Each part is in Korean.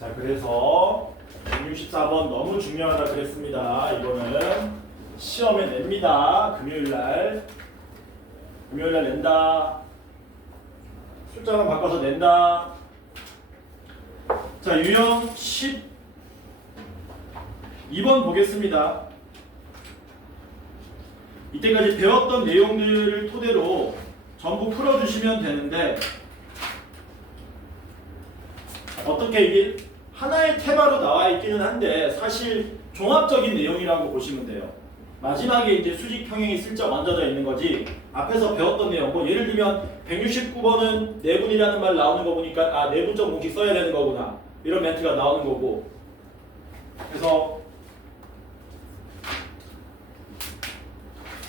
자, 그래서 164번 너무 중요하다 그랬습니다. 이거는 시험에 냅니다. 금요일날 낸다. 숫자만 바꿔서 낸다. 자, 유형 12번 보겠습니다. 이때까지 배웠던 내용들을 토대로 전부 풀어주시면 되는데, 어떻게 이게 하나의 테마로 나와 있기는 한데 사실 종합적인 내용이라고 보시면 돼요. 마지막에 이제 수직 평행이 슬쩍 얹어져 있는 거지, 앞에서 배웠던 내용, 뭐 예를 들면 169번은 내분이라는 말 나오는 거 보니까 아, 내분적 공식 써야 되는 거구나, 이런 멘트가 나오는 거고. 그래서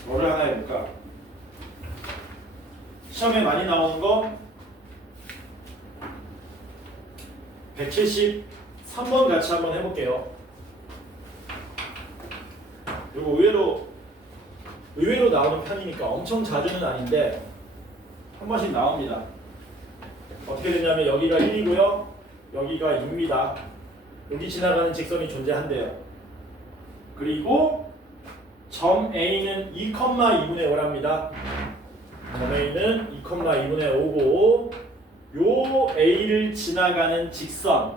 뭐를 하나 해볼까? 시험에 많이 나오는 거 173번 같이 한번 해볼게요. 이거 의외로 나오는 편이니까 엄청 자주는 아닌데 한 번씩 나옵니다. 어떻게 되냐면 여기가 1이고요, 여기가 2입니다. 여기 지나가는 직선이 존재한대요. 그리고 점 A는 2,2분의 5랍니다. 점 A는 2,2분의 5고, 요 A를 지나가는 직선,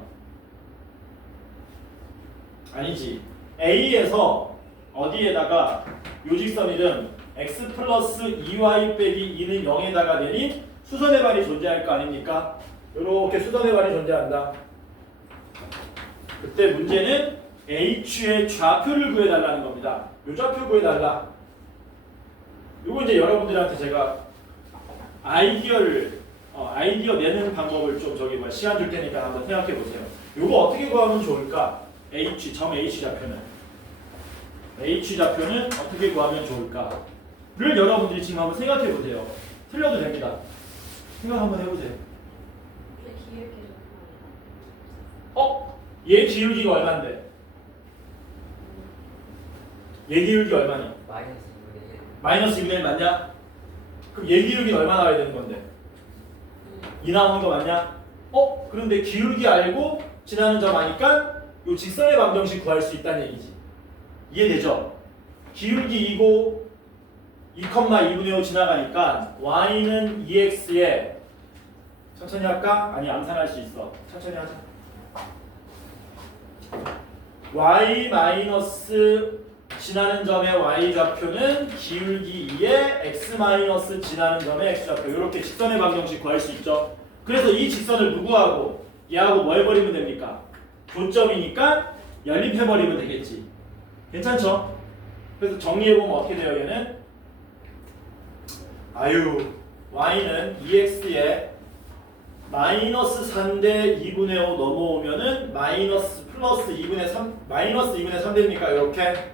아니지, A에서 어디에다가 요 직선이든 x 플러스 2y 빼기 2는 0에다가 내린 수선의 발이 존재할 거 아닙니까? 요렇게 수선의 발이 존재한다. 그때 문제는 H의 좌표를 구해달라는 겁니다. 요 좌표 구해달라. 요거 이제 여러분들한테 제가 아이디어 내는 방법을 좀 시간 줄 테니까 한번 생각해 보세요. 요거 어떻게 구하면 좋을까? 점 H 좌표는 어떻게 구하면 좋을까를 여러분들이 지금 한번 생각해 보세요. 틀려도 됩니다. 생각 한번 해보세요. 얘 기울기가 얼마인데? 얘 기울기 얼마니? 마이너스 2분의 1 맞냐? 그럼 얘 기울기는 얼마 나와야 되는 건데? 2 나오는 거 맞냐? 그런데 기울기 알고 지나는 점 아니까 요 직선의 방정식 구할 수 있다는 얘기지. 이해되죠? 기울기 2고 2,2분의 5 지나가니까 y는 2x에 천천히 할까? 아니, 암산할 수 있어. 천천히 하자. y 마이너스 지나는 점의 y 좌표는 기울기 2에 x 마이너스 지나는 점의 x 좌표, 이렇게 직선의 방정식 구할 수 있죠. 그래서 이 직선을 누구하고 얘하고 뭐 해버리면 됩니까? 교점이니까 연립해버리면 되겠지. 괜찮죠? 그래서 정리해보면 어떻게 돼요? 얘는 y는 2x에 마이너스 3대 2분의 5 넘어오면은 마이너스 플러스 2분의 3 됩니까? 이렇게.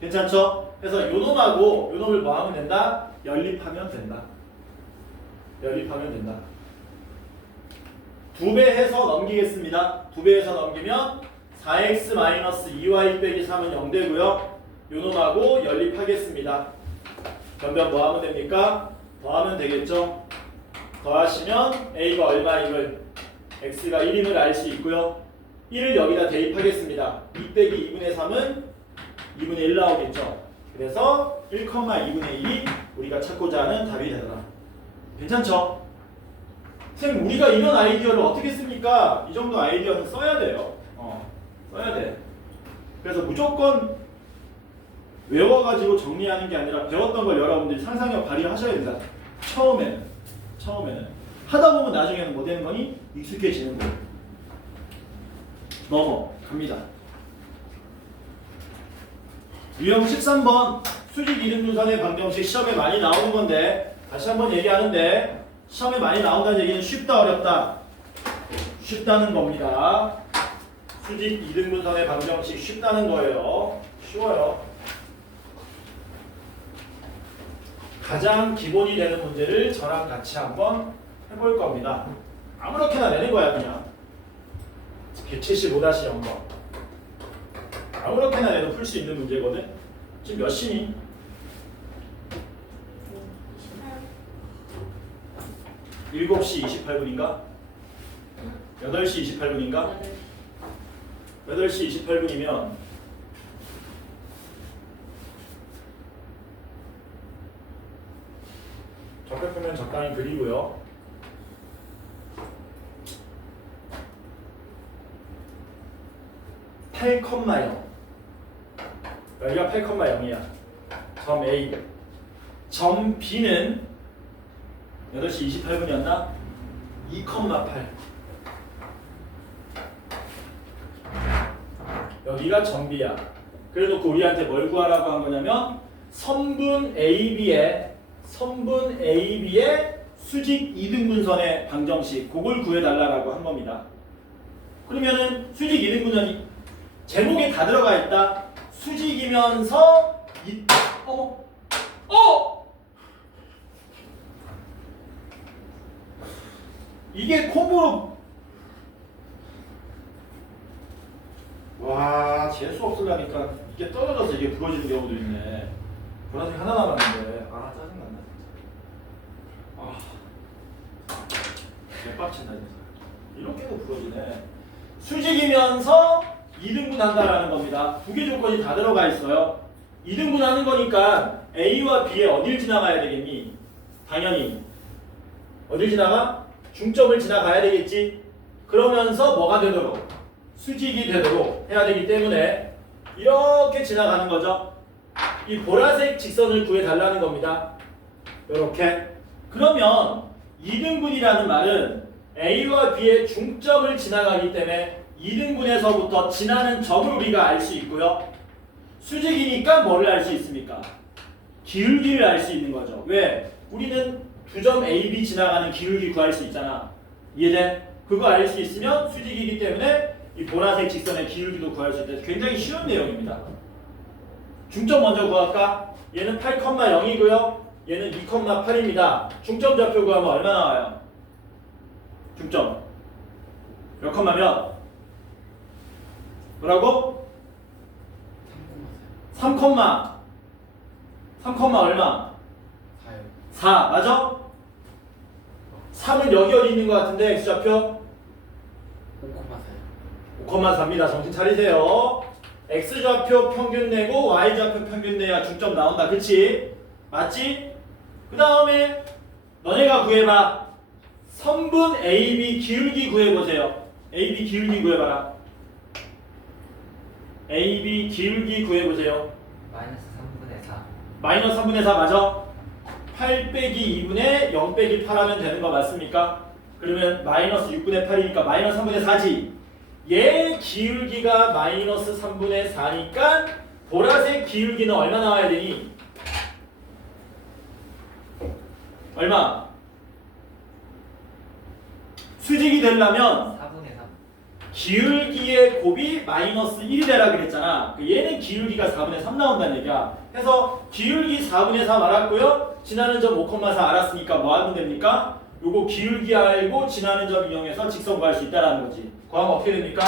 괜찮죠? 그래서 요놈하고 요놈을 뭐 하면 된다? 연립하면 된다. 2배 해서 넘기겠습니다. 2배 해서 넘기면 4x 마이너스 2y 빼기 3은 0 되고요. 요놈하고 연립하겠습니다. 변변 뭐 하면 됩니까? 더하면 되겠죠? 더하시면 a가 얼마임을, x가 1임을 알 수 있고요. 1을 여기다 대입하겠습니다. 2 빼기 2분의 3은 2분의 1 나오겠죠? 그래서 1,2분의 1이 우리가 찾고자 하는 답이 되더라. 괜찮죠? 선생님, 우리가 이런 아이디어를 어떻게 씁니까? 이 정도 아이디어는 써야 돼요. 써야 돼. 그래서 무조건 외워가지고 정리하는 게 아니라 배웠던 걸 여러분들이 상상력 발휘하셔야 된다. 처음에는 하다 보면 나중에는 뭐 되는 거니? 익숙해지는 거예요. 넘어갑니다. 유형 13번 수직 이등분선의 방정식 시험에 많이 나오는 건데, 다시 한번 얘기하는데, 시험에 많이 나온다는 얘기는 쉽다 어렵다? 쉽다는 겁니다. 수직 이등분선의 방정식 쉽다는 거예요. 쉬워요. 가장 기본이 되는 문제를 저랑 같이 한번 해볼 겁니다. 아무렇게나 내는 거야, 그냥. 175-0번. 아무렇게나 내도 풀 수 있는 문제거든. 지금 몇 시니? 7시 28분인가? 8시 28분인가? 8시 28분이면 적격표면 적당히 그리고요. (8, 0) 여기가 8,0이야. 점 A. 점 B는 8시 28분이었나? 2,8. 여기가 점 B야. 그래놓고 우리한테 뭘 구하라고 한 거냐면 선분 AB의 수직 이등분선의 방정식 그걸 구해달라고 한 겁니다. 그러면은 수직 이등분선이 제목에 다 들어가 있다. 수직이면서 이게 콤보로 와 재수 없으려니까 이게 떨어져서 이게 부러지는 경우도 있네. 보라색 하나 남았는데 짜증난다 진짜. 개빡친다 진짜. 이렇게도 부러지네. 수직이면서 2등분 한다라는 겁니다. 두 개 조건이 다 들어가 있어요. 2등분 하는 거니까 A와 B에 어딜 지나가야 되겠니? 당연히 어딜 지나가? 중점을 지나가야 되겠지. 그러면서 뭐가 되도록? 수직이 되도록 해야 되기 때문에 이렇게 지나가는 거죠. 이 보라색 직선을 구해달라는 겁니다. 이렇게. 그러면 2등분이라는 말은 A와 B의 중점을 지나가기 때문에 2등분에서부터 지나는 점을 우리가 알 수 있고요. 수직이니까 뭐를 알 수 있습니까? 기울기를 알 수 있는 거죠. 왜? 우리는 두 점 A, B 지나가는 기울기 구할 수 있잖아. 이해돼? 그거 알 수 있으면 수직이기 때문에 이 보라색 직선의 기울기도 구할 수 있다. 굉장히 쉬운 내용입니다. 중점 먼저 구할까? 얘는 8,0이고요. 얘는 2,8입니다. 중점 좌표 구하면 얼마 나와요? 중점 몇 컴마면? 뭐라고? 3, 3, 얼마? 4 맞아? 3은 여기 어디 있는 것 같은데 X좌표? 5,4입니다. 정신 차리세요. X좌표 평균 내고 Y좌표 평균 내야 중점 나온다. 그치? 맞지? 그 다음에 너네가 구해봐. 선분 AB 기울기 구해보세요. AB 기울기 구해봐라. AB 기울기 구해보세요. 마이너스 3분의 4. 마이너스 3분의 4 맞아? 8 빼기 2분의 0 빼기 8 하면 되는 거 맞습니까? 그러면 마이너스 6분의 8이니까 마이너스 3분의 4지. 얘 기울기가 마이너스 3분의 4니까 보라색 기울기는 얼마 나와야 되니? 얼마? 수직이 되려면 4분의 3. 기울기의 곱이 마이너스 1이 되라 그랬잖아. 얘는 기울기가 4분의 3 나온다는 얘기야. 그래서 기울기 4분의 3 알았고요. 지나는 점 5,4 알았으니까 뭐 하면 됩니까? 요거 기울기 알고 지나는 점 이용해서 직선 구할 수 있다는 거지. 구하면 어떻게 됩니까?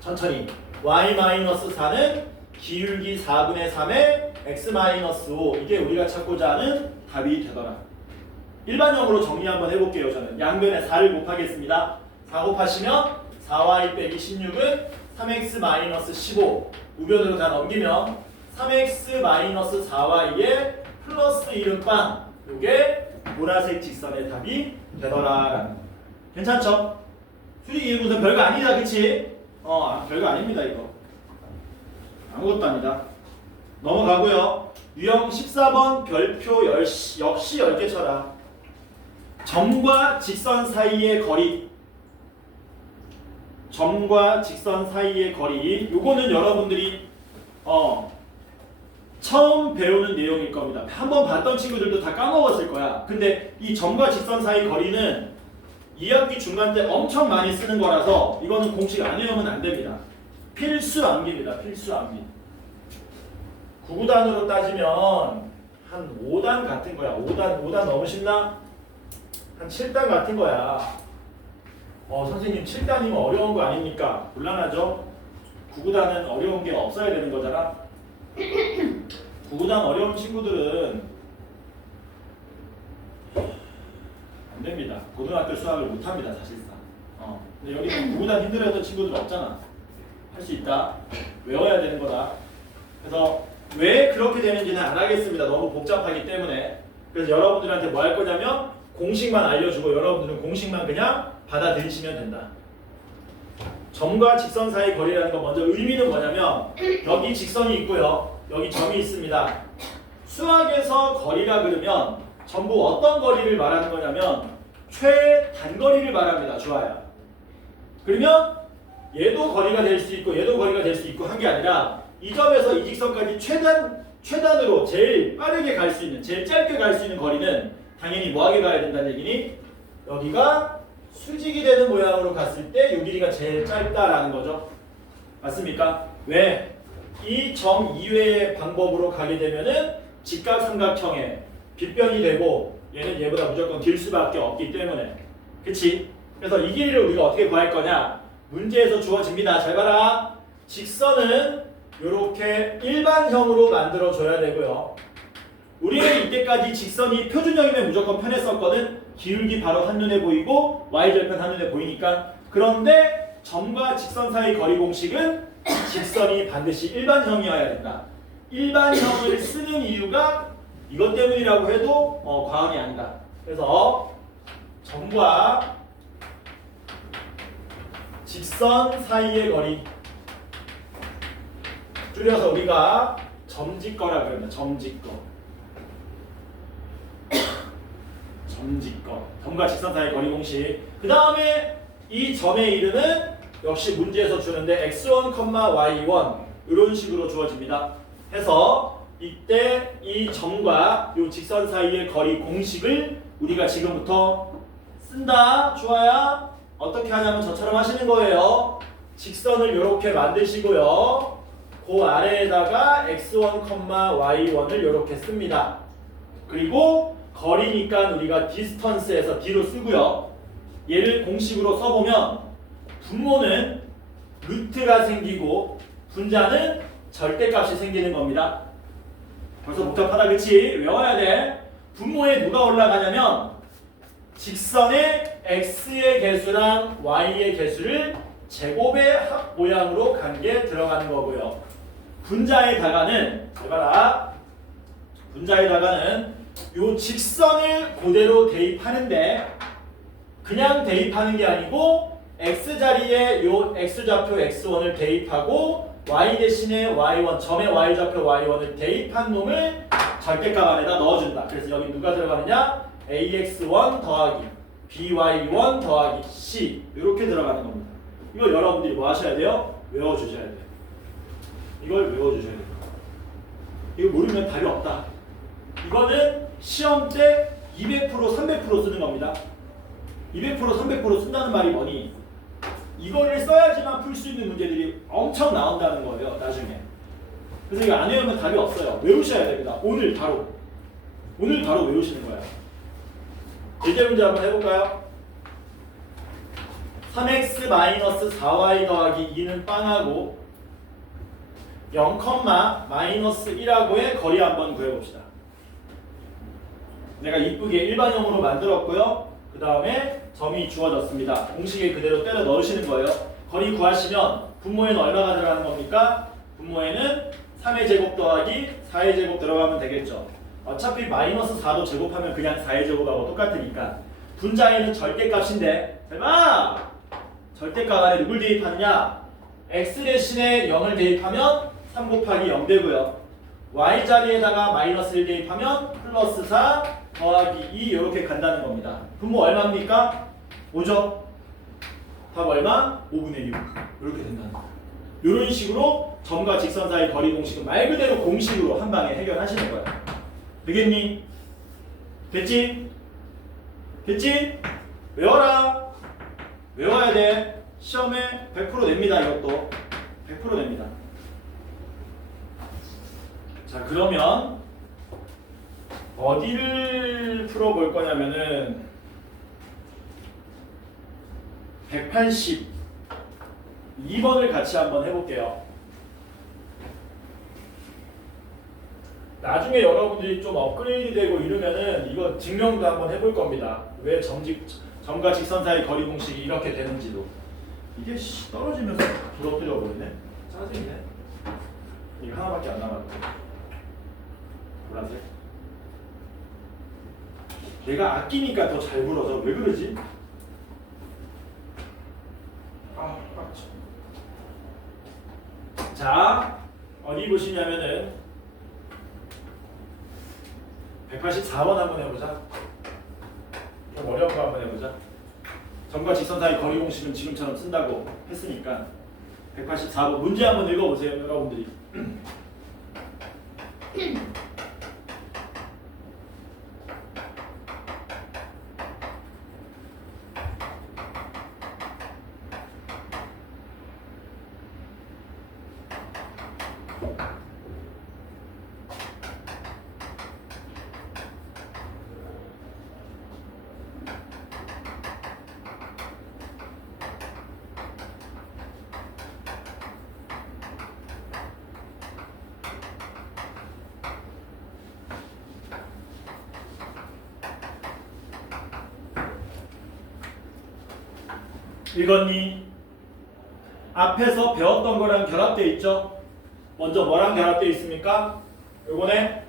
천천히. y-4는 기울기 4분의 3의 x-5 이게 우리가 찾고자 하는 답이 되더라. 일반형으로 정리 한번 해볼게요. 저는 양변에 4를 곱하겠습니다. 4 곱하시면 4y 빼기 16은 3x-15 우변으로 다 넘기면 3x-4y에 플러스 이름빵 요게 보라색 직선의 답이 되더라. 괜찮죠? 수직 이등분선 별거 아니다. 그치? 별거 아닙니다 이거. 아무것도 아니다. 넘어가고요. 유형 14번 별표 역시 10개 쳐라. 점과 직선 사이의 거리. 점과 직선 사이의 거리. 요거는 여러분들이 처음 배우는 내용일 겁니다. 한번 봤던 친구들도 다 까먹었을 거야. 근데 이 점과 직선 사이 거리는 2학기 중간 때 엄청 많이 쓰는 거라서 이거는 공식 안 외우면 안 됩니다. 필수 암기입니다. 필수 암기. 9구단으로 따지면 한 5단 같은 거야. 5단 너무 쉽나? 한 7단 같은 거야. 선생님 7단이면 어려운 거 아닙니까? 곤란하죠? 9구단은 어려운 게 없어야 되는 거잖아. 9구단 어려운 친구들은 안 됩니다. 고등학교 수학을 못 합니다, 사실상. 근데 여기 9구단 힘들어했던 친구들 없잖아. 할 수 있다. 외워야 되는 거다. 그래서 왜 그렇게 되는지는 안 하겠습니다. 너무 복잡하기 때문에. 그래서 여러분들한테 뭐 할 거냐면 공식만 알려주고 여러분들은 공식만 그냥 받아들이시면 된다. 점과 직선 사이 거리라는 거 먼저 의미는 뭐냐면 여기 직선이 있고요. 여기 점이 있습니다. 수학에서 거리라 그러면 전부 어떤 거리를 말하는 거냐면 최단거리를 말합니다. 좋아요. 그러면 얘도 거리가 될 수 있고 얘도 거리가 될 수 있고 한 게 아니라 이 점에서 이 직선까지 최단으로 제일 빠르게 갈 수 있는 제일 짧게 갈 수 있는 거리는 당연히 뭐하게 가야 된다는 얘기니? 여기가 수직이 되는 모양으로 갔을 때 이 길이가 제일 짧다라는 거죠. 맞습니까? 왜? 이 점 이외의 방법으로 가게 되면은 직각삼각형의 빗변이 되고 얘는 얘보다 무조건 길 수밖에 없기 때문에. 그치? 그래서 이 길이를 우리가 어떻게 구할 거냐? 문제에서 주어집니다. 잘 봐라. 직선은 이렇게 일반형으로 만들어줘야 되고요. 우리는 이때까지 직선이 표준형이면 무조건 편했었거든. 기울기 바로 한눈에 보이고 y절편 한눈에 보이니까. 그런데 점과 직선 사이 거리 공식은 직선이 반드시 일반형이어야 된다. 일반형을 쓰는 이유가 이것 때문이라고 해도 과언이 아니다. 그래서 점과 직선 사이의 거리, 줄여서 우리가 점직거라 그러면 점직거. 점직거. 점과 직선 사이의 거리 공식. 그 다음에 이 점의 이름은 역시 문제에서 주는데 x1, y1 이런 식으로 주어집니다. 해서 이때 이 점과 이 직선 사이의 거리 공식을 우리가 지금부터 쓴다. 좋아요. 어떻게 하냐면 저처럼 하시는 거예요. 직선을 이렇게 만드시고요. 그 아래에다가 x1, y1을 이렇게 씁니다. 그리고 거리니까 우리가 distance에서 d로 쓰고요. 얘를 공식으로 써보면 분모는 루트가 생기고 분자는 절대값이 생기는 겁니다. 벌써 복잡하다 그치? 외워야 돼. 분모에 누가 올라가냐면 직선의 x의 개수랑 y의 개수를 제곱의 합 모양으로 간 게 들어가는 거고요. 분자에다가는 해봐라. 분자에다가는 요 직선을 그대로 대입하는데 그냥 대입하는 게 아니고 x 자리에 요 x좌표 x1을 대입하고 y 대신에 y1 점의 y좌표 y1을 대입한 놈을 절대값 안에다 넣어준다. 그래서 여기 누가 들어가느냐? ax1 더하기 by1 더하기 c 이렇게 들어가는 겁니다. 이거 여러분들이 뭐 하셔야 돼요? 외워주셔야 돼요. 이걸 외워주셔야 돼요. 이거 모르면 답이 없다. 이거는 시험 때 200% 300% 쓰는 겁니다. 200% 300% 쓴다는 말이 뭐니? 이거를 써야지만 풀 수 있는 문제들이 엄청 나온다는 거예요. 나중에. 그래서 이거 안 외우면 답이 없어요. 외우셔야 됩니다. 오늘 바로 외우시는 거예요. 예제 문제 한번 해볼까요? 3x-4y 더하기 2는 빵하고 0,-1하고의 거리 한번 구해봅시다. 내가 이쁘게 일반형으로 만들었고요. 그 다음에 점이 주어졌습니다. 공식에 그대로 때려 넣으시는 거예요. 거리 구하시면 분모에는 얼마가 들어가는 겁니까? 분모에는 3의 제곱 더하기 4의 제곱 들어가면 되겠죠. 어차피 -4도 제곱하면 그냥 4의 제곱하고 똑같으니까. 분자에는 절대값인데 봐! 절대값 안에 누굴 대입하느냐? x 대신에 0을 대입하면 3 곱하기 0 되고요. y 자리에다가 -1 대입하면 +4 더하기 2 이렇게 간다는 겁니다. 분모 얼마입니까? 5죠? 답 얼마? 5분의 6 이렇게 된다는 거예요. 이런 식으로 점과 직선 사이 거리 공식은 말 그대로 공식으로 한 방에 해결하시는 거예요. 되겠니? 됐지? 됐지? 외워라. 외워야 돼. 시험에 100% 냅니다. 이것도 100% 냅니다. 자, 그러면 어디를 풀어볼 거냐면은 182번을 같이 한번 해볼게요. 나중에 여러분들이 좀 업그레이드 되고 이러면은 이거 증명도 한번 해볼 겁니다. 왜 점과 직선 사이 거리 공식이 이렇게 되는지도. 이게 떨어지면서 부러뜨려 버리네. 짜증이네. 이거 하나밖에 안 남았고. 보라색. 얘가 아끼니까 더 잘 불어져. 왜 그러지? 빡쳐. 자, 어디 보시냐면은 184번 한번 해보자. 좀 어려운 거 한번 해보자. 점과 직선 사이 거리 공식은 지금처럼 쓴다고 했으니까 184번 문제 한번 읽어보세요, 여러분들이. 읽었니? 앞에서 배웠던 거랑 결합되어 있죠? 먼저 뭐랑 결합되어 있습니까? 요거네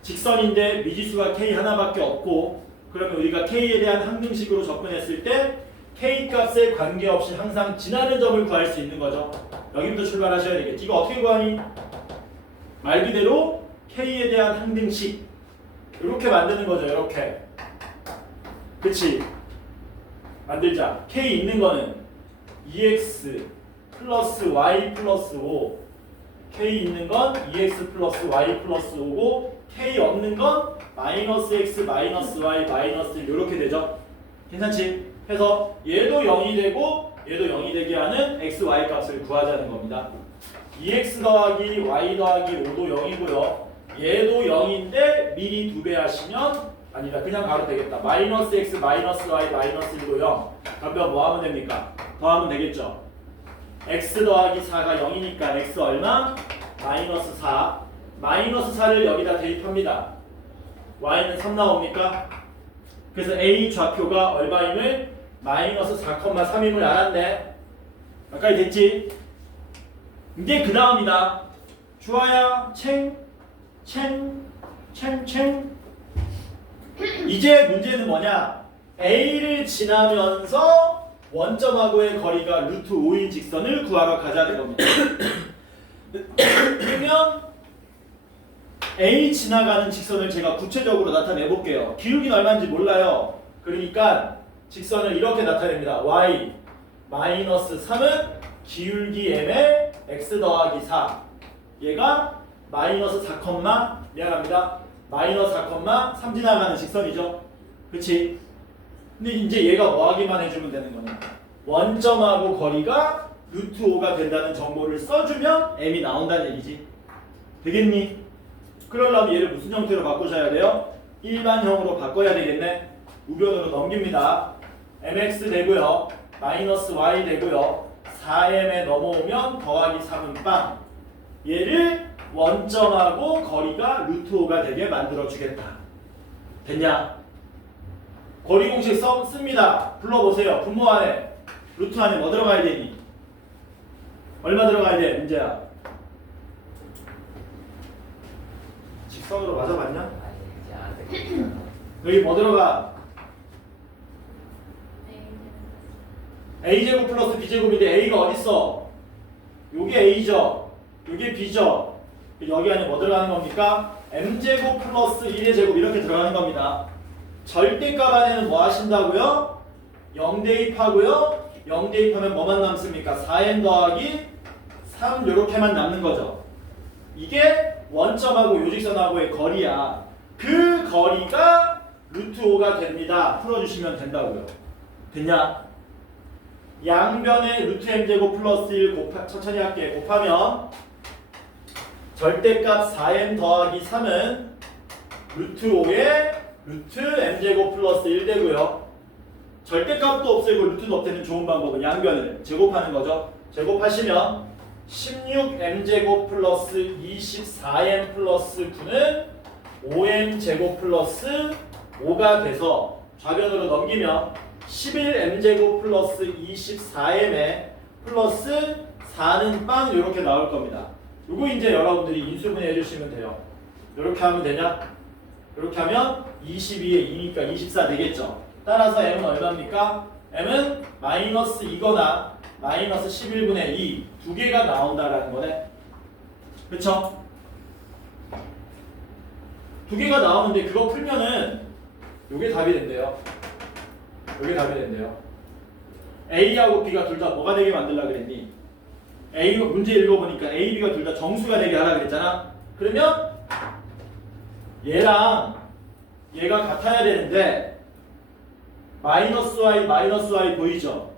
직선인데 미지수가 k 하나밖에 없고, 그러면 우리가 k에 대한 항등식으로 접근했을 때 k 값에 관계없이 항상 지나는 점을 구할 수 있는 거죠. 여기부터 출발하셔야 되겠지. 이거 어떻게 구하니? 말 그대로 k에 대한 항등식 이렇게 만드는 거죠. 이렇게. 그치? 만들자. k 있는 거는 2x 플러스 y 플러스 5, k 있는 건 2x 플러스 y 플러스 5고 k 없는 건 마이너스 x 마이너스 y 마이너스 1 이렇게 되죠. 괜찮지? 해서 얘도 0이 되고 얘도 0이 되게 하는 x, y 값을 구하자는 겁니다. 2x 더하기 y 더하기 5도 0이고요. 얘도 0인데 미리 2배 하시면 아니다. 그냥 가도 되겠다. 마이너스 x 마이너스 y 마이너스 1도 0. 그러면 뭐 하면 됩니까? 더하면 되겠죠. x 더하기 4가 0이니까 x 얼마? 마이너스 4. 마이너스 4를 여기다 대입합니다. y는 3 나옵니까? 그래서 a 좌표가 얼마임을 마이너스 4,3임을 알았네. 가까이 됐지? 이제 그 다음이다. 주아야 챙 이제 문제는 뭐냐? A를 지나면서 원점하고의 거리가 루트 5인 직선을 구하러 가자는 겁니다. 그러면 A 지나가는 직선을 제가 구체적으로 나타내 볼게요. 기울기는 얼마인지 몰라요. 그러니까 직선을 이렇게 나타냅니다. y 마이너스 3은 기울기 m의 x 더하기 4. 얘가 마이너스 4, 미안합니다. 마이너스 4,3 지나가는 직선이죠. 그치? 근데 이제 얘가 뭐 하기만 해주면 되는 거냐? 원점하고 거리가 루트 5가 된다는 정보를 써주면 m이 나온다는 얘기지. 되겠니? 그러려면 얘를 무슨 형태로 바꾸셔야 돼요? 일반형으로 바꿔야 되겠네. 우변으로 넘깁니다. mx 되고요. 마이너스 y 되고요. 4m에 넘어오면 더하기 3은 빵. 얘를 원점하고 거리가 루트 5가 되게 만들어주겠다. 됐냐? 거리 공식 씁니다. 불러보세요. 분모 안에 루트 안에 뭐 들어가야 되니? 얼마 들어가야 돼? 문제야. 직선으로 맞아봤냐? 아니 이제 안 되겠다. 여기 뭐 들어가? a제곱 플러스 b제곱인데 a가 어딨어? 요게 a죠. 요게 b죠. 여기 안에 뭐 들어가는 겁니까? m제곱 플러스 1의 제곱 이렇게 들어가는 겁니다. 절대값 안에는 뭐 하신다고요? 0 대입하고요. 0 대입하면 뭐만 남습니까? 4m 더하기 3 요렇게만 남는 거죠. 이게 원점하고 요직선하고의 거리야. 그 거리가 루트 5가 됩니다. 풀어주시면 된다고요. 됐냐? 양변에 루트 m제곱 플러스 1 천천히 할게. 곱하면 절대값 4m 더하기 3은 루트 5에 루트 m제곱 플러스 1 되고요. 절대값도 없애고 루트도 없애는 좋은 방법은 양변을 제곱하는 거죠. 제곱하시면 16m제곱 플러스 24m 플러스 9는 5m제곱 플러스 5가 돼서 좌변으로 넘기면 11m제곱 플러스 24m에 플러스 4는 빵 이렇게 나올 겁니다. 요거 이제 여러분들이 인수분해 해주시면 돼요. 이렇게 하면 되냐? 이렇게 하면 22에 2니까 24 되겠죠. 따라서 m은 얼마입니까? m은 마이너스 2거나 마이너스 11분의 2 두 개가 나온다라는 거네. 그쵸? 두 개가 나오는데 그거 풀면은 요게 답이 된대요. 요게 답이 된대요. A하고 B가 둘 다 뭐가 되게 만들라 그랬니? A가 문제 읽어보니까 A, B가 둘 다 정수가 되게 하라 그랬잖아. 그러면 얘랑 얘가 같아야 되는데 마이너스 y 보이죠?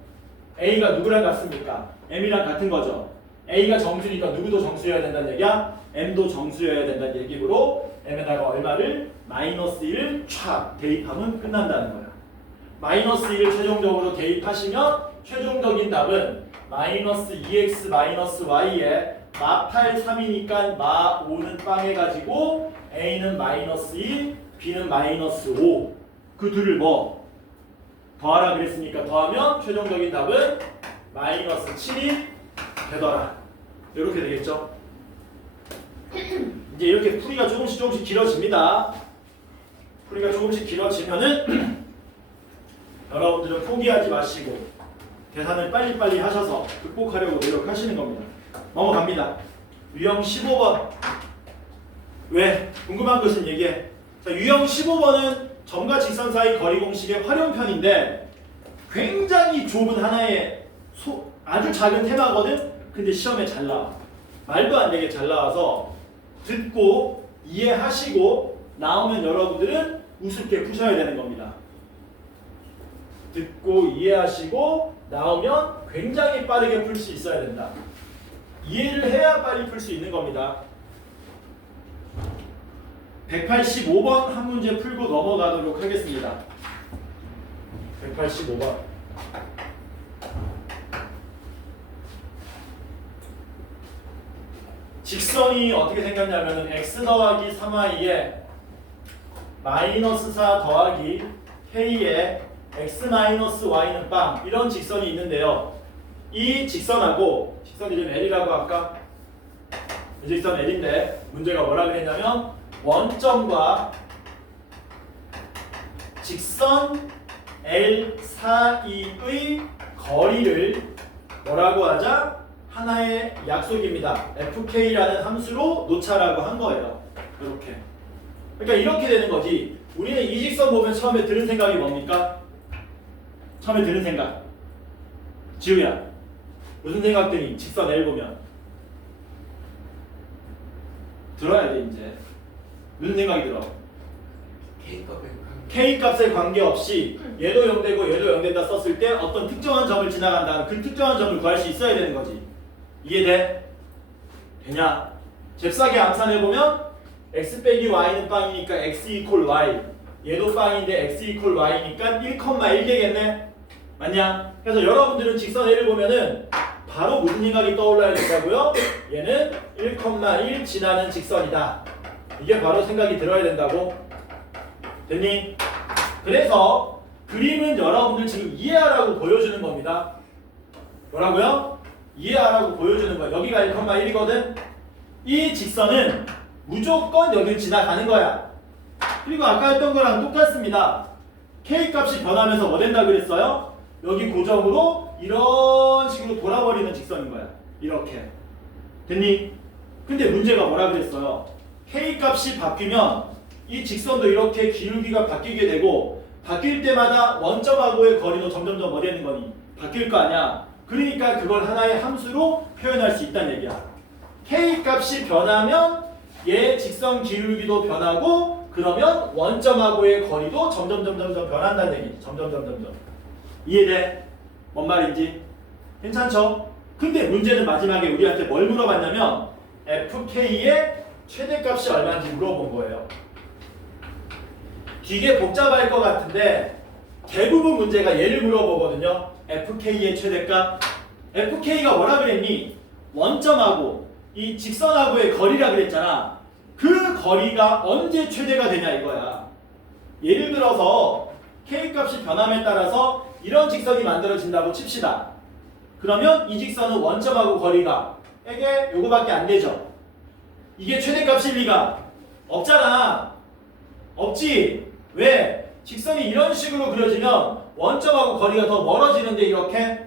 A가 누구랑 같습니까? M이랑 같은 거죠. A가 정수니까 누구도 정수여야 된다는 얘기야? M도 정수여야 된다는 얘기로 M에다가 얼마를? 마이너스 1 촥 대입하면 끝난다는 거야. 마이너스 1을 최종적으로 대입하시면 최종적인 답은 마이너스 2x 마이너스 y에 마 8, 3이니까 마 5는 빵 해가지고 A는 마이너스 2, B는 마이너스 5. 그 둘을 뭐? 더하라 그랬으니까 더하면 최종적인 답은 마이너스 7이 되더라. 이렇게 되겠죠? 이제 이렇게 풀이가 조금씩 길어집니다. 풀이가 조금씩 길어지면은 여러분들은 포기하지 마시고 계산을 빨리빨리 하셔서 극복하려고 노력하시는 겁니다. 넘어갑니다. 유형 15번. 왜? 궁금한 것은 얘기해. 자, 유형 15번은 점과 직선 사이 거리 공식의 활용편인데 굉장히 좁은 하나의 아주 작은 테마거든? 근데 시험에 잘 나와. 말도 안 되게 잘 나와서 듣고 이해하시고 나오면 여러분들은 우습게 푸셔야 되는 겁니다. 듣고 이해하시고 나오면 굉장히 빠르게 풀 수 있어야 된다. 이해를 해야 빨리 풀 수 있는 겁니다. 185번 한 문제 풀고 넘어가도록 하겠습니다. 185번. 직선이 어떻게 생겼냐면 x 더하기 3y에 마이너스 4 더하기 k에 x 마이너스 y는 빵 이런 직선이 있는데요. 이 직선하고 직선 이름 L이라고 할까? 이 직선 L인데 문제가 뭐라 그랬냐면 원점과 직선 L 사이의 거리를 뭐라고 하자? 하나의 약속입니다. fk라는 함수로 놓자라고 한 거예요. 이렇게. 그러니까 이렇게 되는 거지. 우리는 이 직선 보면 처음에 드는 생각이 뭡니까? 처음에 드는 생각. 지우야. 무슨 생각 드니? 직선 L 보면. 들어야 돼 이제. 무슨 생각이 들어? K값에 관계없이 얘도 0되고 얘도 0된다 썼을 때 어떤 특정한 점을 지나간다는 그 특정한 점을 구할 수 있어야 되는 거지. 이해돼? 되냐? 잽싸게 암산해보면 x 빼기 y는 빵이니까 x 이퀄 y 얘도 빵인데 x 이퀄 y니까 1,1 되겠네? 맞냐? 그래서 여러분들은 직선 L을 보면은 바로 무슨 생각이 떠올라야 된다고요? 얘는 1,1 지나는 직선이다. 이게 바로 생각이 들어야 된다고. 됐니? 그래서 그림은 여러분들 지금 이해하라고 보여주는 겁니다. 뭐라고요? 이해하라고 보여주는 거야. 여기가 1,1이거든? 이 직선은 무조건 여기를 지나가는 거야. 그리고 아까 했던 거랑 똑같습니다. K값이 변하면서 뭐 된다 그랬어요? 여기 고점으로 이런 식으로 돌아버리는 직선인 거야. 이렇게. 됐니? 근데 문제가 뭐라 그랬어요? K값이 바뀌면 이 직선도 이렇게 기울기가 바뀌게 되고 바뀔 때마다 원점하고의 거리도 점점점 뭐 되는 거니? 바뀔 거 아니야. 그러니까 그걸 하나의 함수로 표현할 수 있다는 얘기야. K값이 변하면 얘 직선 기울기도 변하고 그러면 원점하고의 거리도 점점 변한다는 얘기지. 점점. 이해돼? 뭔 말인지? 괜찮죠? 근데 문제는 마지막에 우리한테 뭘 물어봤냐면 FK의 최대값이 얼마인지 물어본 거예요. 되게 복잡할 것 같은데 대부분 문제가 얘를 물어보거든요. FK의 최대값. FK가 뭐라 그랬니? 원점하고 이 직선하고의 거리라 그랬잖아. 그 거리가 언제 최대가 되냐 이거야. 예를 들어서 K값이 변함에 따라서 이런 직선이 만들어진다고 칩시다. 그러면 이 직선은 원점하고 거리가 이게 요거밖에 안 되죠. 이게 최대값일 리가 없잖아. 없지. 왜? 직선이 이런 식으로 그려지면 원점하고 거리가 더 멀어지는데 이렇게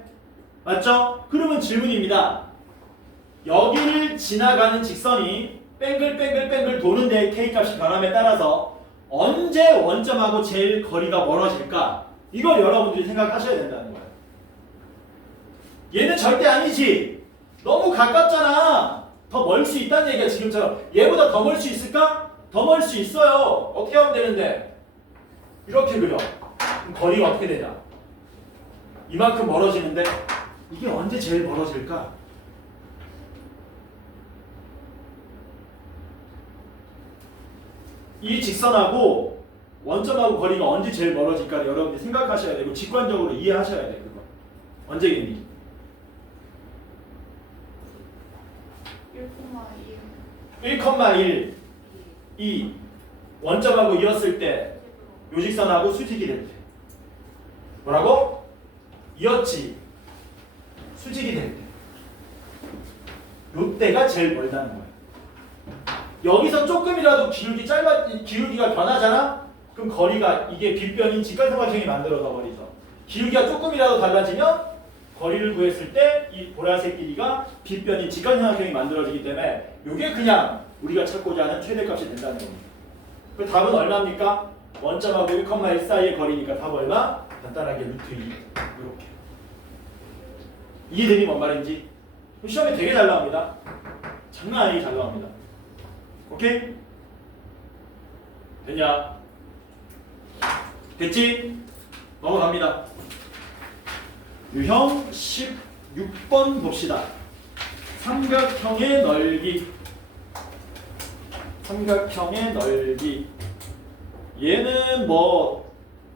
맞죠? 그러면 질문입니다. 여기를 지나가는 직선이 뺑글뺑글뺑글 도는데 K값이 변함에 따라서 언제 원점하고 제일 거리가 멀어질까? 이걸 여러분들이 생각하셔야 된다는 거예요. 얘는 절대 아니지. 너무 가깝잖아. 더 멀 수 있다는 얘기야 지금처럼. 얘보다 더 멀 수 있을까? 더 멀 수 있어요. 어떻게 하면 되는데? 이렇게 그려. 그럼 거리가 어떻게 되냐? 이만큼 멀어지는데 이게 언제 제일 멀어질까? 이 직선하고 원점하고 거리가 언제 제일 멀어질까를 여러분들이 생각하셔야 되고 직관적으로 이해하셔야 돼요. 그거. 언제겠니? 1,1 2 원점하고 이었을 때 요 직선하고 수직이 될 때 뭐라고? 이었지 수직이 될 때 요때가 제일 멀다는 거예요. 여기서 조금이라도 기울기가 변하잖아? 그럼 거리가 이게 빗변인 직각삼각형이 만들어져 버리죠. 기울기가 조금이라도 달라지면 거리를 구했을 때 이 보라색 길이가 빗변인 직각삼각형이 만들어지기 때문에 이게 그냥 우리가 찾고자 하는 최대값이 된다는 겁니다. 그 답은 얼마입니까? 원점하고 1,1 사이의 거리니까 답 얼마? 간단하게 루트 2 이렇게. 이해되니 뭔 말인지? 시험에 되게 잘 나옵니다. 장난 아니게 잘 나옵니다. 오케이? 됐냐? 됐지? 넘어갑니다. 유형 16번 봅시다. 삼각형의 넓이. 삼각형의 넓이. 얘는 뭐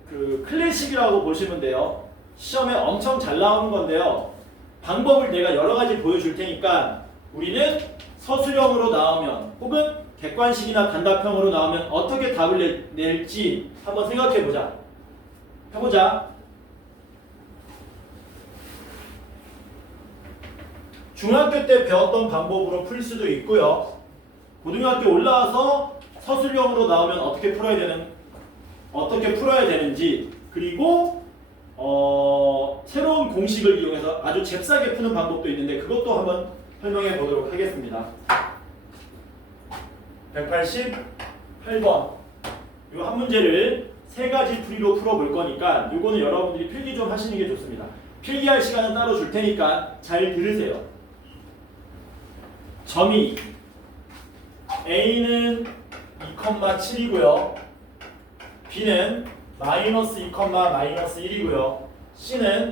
그 클래식이라고 보시면 돼요. 시험에 엄청 잘 나오는 건데요. 방법을 내가 여러 가지 보여줄 테니까 우리는 서술형으로 나오면 혹은 객관식이나 단답형으로 나오면 어떻게 답을 낼지 한번 생각해 보자. 해보자. 중학교 때 배웠던 방법으로 풀 수도 있고요. 고등학교 올라와서 서술형으로 나오면 어떻게 풀어야 되는지 그리고 새로운 공식을 이용해서 아주 잽싸게 푸는 방법도 있는데 그것도 한번 설명해 보도록 하겠습니다. 188번 이 한 문제를 세 가지 풀이로 풀어볼 거니까 이거는 여러분들이 필기 좀 하시는 게 좋습니다. 필기할 시간은 따로 줄 테니까 잘 들으세요. 점이 A는 2,7이고요. B는 마이너스 2, 마이너스 1이고요. C는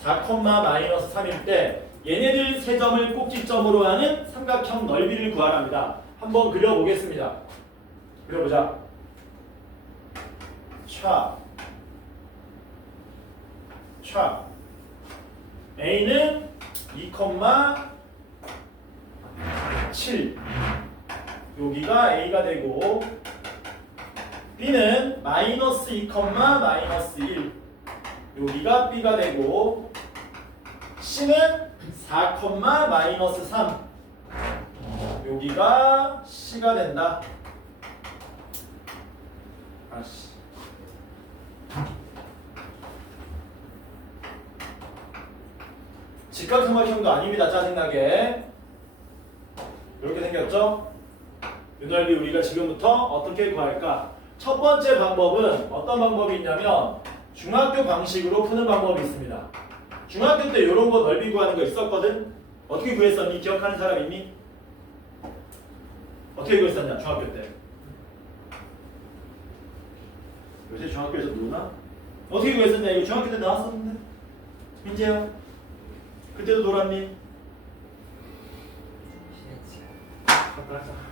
4, 마이너스 3일 때 얘네들 세 점을 꼭지점으로 하는 삼각형 넓이를 구하랍니다. 한번 그려보겠습니다. 그려보자. 차 A는 2,7 여기가 A가 되고 B는 마이너스 2, 마이너스 1 여기가 B가 되고 C는 4, 마이너스 3 여기가 C가 된다. 아씨. 직각삼각형도 아닙니다. 짜증나게. 이렇게 생겼죠? 이 넓이 우리가 지금부터 어떻게 구할까? 첫 번째 방법은 어떤 방법이 있냐면 중학교 방식으로 푸는 방법이 있습니다. 중학교 때 이런 거 넓이 구하는 거 있었거든? 어떻게 구했었니? 기억하는 사람 있니? 어떻게 구했었냐? 중학교 때. 요새 중학교에서 노나? 어떻게 구했었냐? 이거 중학교 때 나왔었는데? 민재야? 그때도 놀았니? 싫지. 가끔 하자.